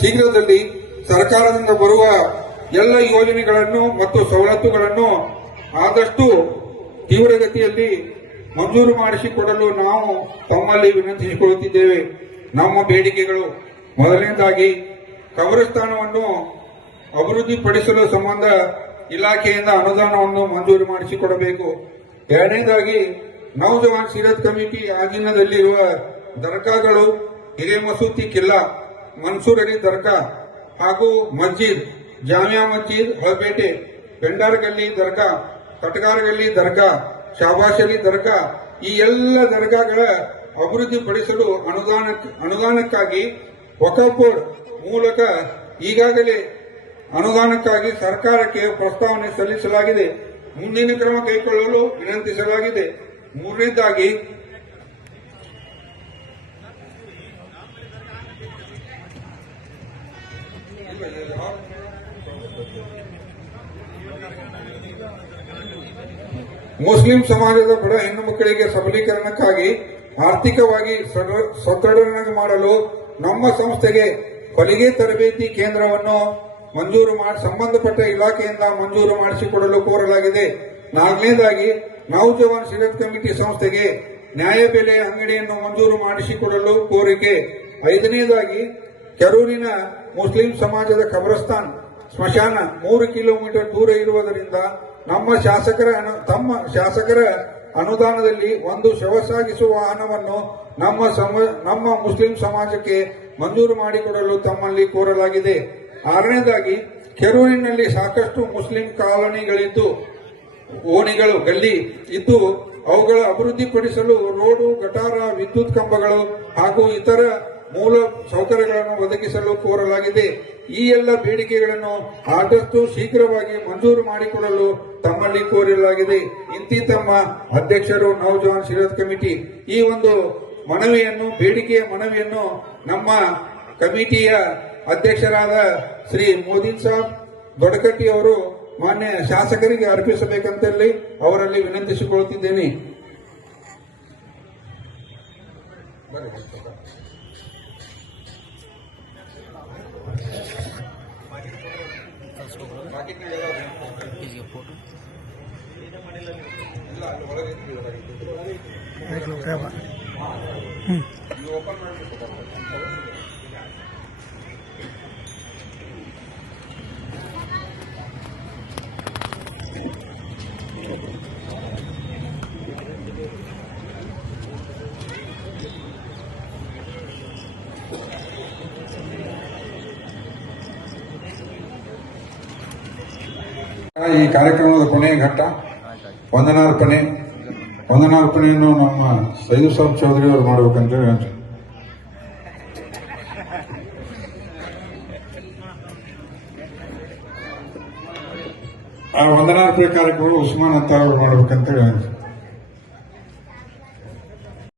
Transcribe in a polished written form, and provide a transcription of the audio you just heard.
ಶೀಘ್ರದಲ್ಲಿ ಸರ್ಕಾರದಿಂದ ಬರುವ ಎಲ್ಲ ಯೋಜನೆಗಳನ್ನು ಮತ್ತು ಸವಲತ್ತುಗಳನ್ನು ಆದಷ್ಟು ತೀವ್ರಗತಿಯಲ್ಲಿ ಮಂಜೂರು ಮಾಡಿಸಿಕೊಡಲು ನಾವು ತಮ್ಮಲ್ಲಿ ವಿನಂತಿಸಿಕೊಳ್ಳುತ್ತಿದ್ದೇವೆ. ನಮ್ಮ ಬೇಡಿಕೆಗಳು: ಮೊದಲನೇದಾಗಿ, ಕಬ್ರಸ್ಥಾನವನ್ನು ಅಭಿವೃದ್ಧಿಪಡಿಸಲು ಸಂಬಂಧ ಇಲಾಖೆಯಿಂದ ಅನುದಾನವನ್ನು ಮಂಜೂರು ಮಾಡಿಸಿಕೊಡಬೇಕು. ಎರಡನೇದಾಗಿ, ನೌಜವಾನ್ ಸೀರತ್ ಕಮಿಟಿ ಅಧೀನದಲ್ಲಿರುವ ದರ್ಗಾಗಳು, ಹಿರೇಮಸೂತಿ ಕಿಲ್ಲಾ, ಮನ್ಸೂರ್ ಅಲಿ ದರ್ಗಾ ಹಾಗೂ ಮಸ್ಜಿದ್, ಜಾಮಿಯಾ ಮಸ್ಜಿದ್ ಹಳಪೇಟೆ, ಪೆಂಡಾರ್ ಗಲ್ಲಿ ದರ್ಗಾ, ಕಟಗಾರ್ ಗಲ್ಲಿ ದರ್ಗಾ, ಶಾಬಾಷ್ ಅಲಿ ದರ್ಗಾ ಈ ಎಲ್ಲ ದರ್ಗಾಗಳ ಅಭಿವೃದ್ಧಿಪಡಿಸಲು ಅನುದಾನಕ್ಕಾಗಿ ವಕ್ಫ್ ಬೋರ್ಡ್ ಮೂಲಕ ಈಗಾಗಲೇ ಅನುದಾನಕ್ಕಾಗಿ ಸರ್ಕಾರಕ್ಕೆ ಪ್ರಸ್ತಾವನೆ ಸಲ್ಲಿಸಲಾಗಿದೆ. ಮುಂದಿನ ಕ್ರಮ ಕೈಗೊಳ್ಳಲು ವಿನಂತಿಸಲಾಗಿದೆ. ಮೂರನೇದಾಗಿ, ಮುಸ್ಲಿಂ ಸಮಾಜದ ಬಡ ಹೆಣ್ಣು ಮಕ್ಕಳಿಗೆ ಸಬಲೀಕರಣಕ್ಕಾಗಿ ಆರ್ಥಿಕವಾಗಿ ಸದೃಢ ಮಾಡಲು ನಮ್ಮ ಸಂಸ್ಥೆಗೆ ಹೊಲಿಗೆ ತರಬೇತಿ ಕೇಂದ್ರವನ್ನು ಸಂಬಂಧಪಟ್ಟ ಇಲಾಖೆಯಿಂದ ಮಂಜೂರು ಮಾಡಿಸಿಕೊಡಲು ಕೋರಲಾಗಿದೆ. ನಾಲ್ಕನೇದಾಗಿ, ನೌಜವಾನ್ ಸೀರತ್ ಕಮಿಟಿ ಸಂಸ್ಥೆಗೆ ನ್ಯಾಯಬೆಲೆ ಅಂಗಡಿಯನ್ನು ಮಂಜೂರು ಮಾಡಿಸಿಕೊಡಲು ಕೋರಿಕೆ. ಐದನೇದಾಗಿ, ಕೆರೂರಿನ ಮುಸ್ಲಿಂ ಸಮಾಜದ ಕಬ್ರಸ್ತಾನ್ ಸ್ಮಶಾನ 3 ಕಿಲೋಮೀಟರ್ ದೂರ ಇರುವುದರಿಂದ ತಮ್ಮ ಶಾಸಕರ ಅನುದಾನದಲ್ಲಿ ಒಂದು ಶವ ಸಾಗಿಸುವ ವಾಹನವನ್ನು ನಮ್ಮ ಮುಸ್ಲಿಂ ಸಮಾಜಕ್ಕೆ ಮಂಜೂರು ಮಾಡಿಕೊಡಲು ತಮ್ಮಲ್ಲಿ ಕೋರಲಾಗಿದೆ. ಆರನೇದಾಗಿ, ಕೆರೂರಿನಲ್ಲಿ ಸಾಕಷ್ಟು ಮುಸ್ಲಿಂ ಕಾಲೋನಿಗಳಿದ್ದು ಓಣಿಗಳು, ಗಲ್ಲಿ ಇದ್ದು ಅವುಗಳ ಅಭಿವೃದ್ಧಿಪಡಿಸಲು ರೋಡು, ಗಟಾರ, ವಿದ್ಯುತ್ ಕಂಬಗಳು ಹಾಗೂ ಇತರ ಮೂಲ ಸೌಕರ್ಯಗಳನ್ನು ಒದಗಿಸಲು ಕೋರಲಾಗಿದೆ. ಈ ಎಲ್ಲ ಬೇಡಿಕೆಗಳನ್ನು ಆದಷ್ಟು ಶೀಘ್ರವಾಗಿ ಮಂಜೂರು ಮಾಡಿಕೊಡಲು ತಮ್ಮಲ್ಲಿ ಕೋರಲಾಗಿದೆ. ಇಂತಿ ತಮ್ಮ ಅಧ್ಯಕ್ಷರು, ನೌಜವಾನ್ ಸೀರತ್ ಕಮಿಟಿ. ಈ ಒಂದು ಬೇಡಿಕೆಯ ಮನವಿಯನ್ನು ನಮ್ಮ ಕಮಿಟಿಯ ಅಧ್ಯಕ್ಷರಾದ ಶ್ರೀ ಮೋದಿನ್ ಸಾಬ್ ದೊಡ್ಡಕಟ್ಟಿ ಅವರು ಮಾನ್ಯ ಶಾಸಕರಿಗೆ ಅರ್ಪಿಸಬೇಕಂತಲ್ಲಿ ಅವರಲ್ಲಿ ವಿನಂತಿಸಿಕೊಳ್ಳುತ್ತಿದ್ದೇನೆ. ಈ ಕಾರ್ಯಕ್ರಮದ ಕೊನೆಯ ಘಟ್ಟ ವಂದನಾರ್ಪಣೆಯನ್ನು ನಮ್ಮ ಸೈದು ಸಾಬ್ ಚೌಧರಿ ಅವರು ಮಾಡಬೇಕಂತೇಳಿ ಆ ವಂದನಾರ್ಪಣೆ ಕಾರ್ಯಕ್ರಮ ಉಸ್ಮಾನ್ ಅಂತ ಅವರು ಮಾಡಬೇಕಂತೇಳಿ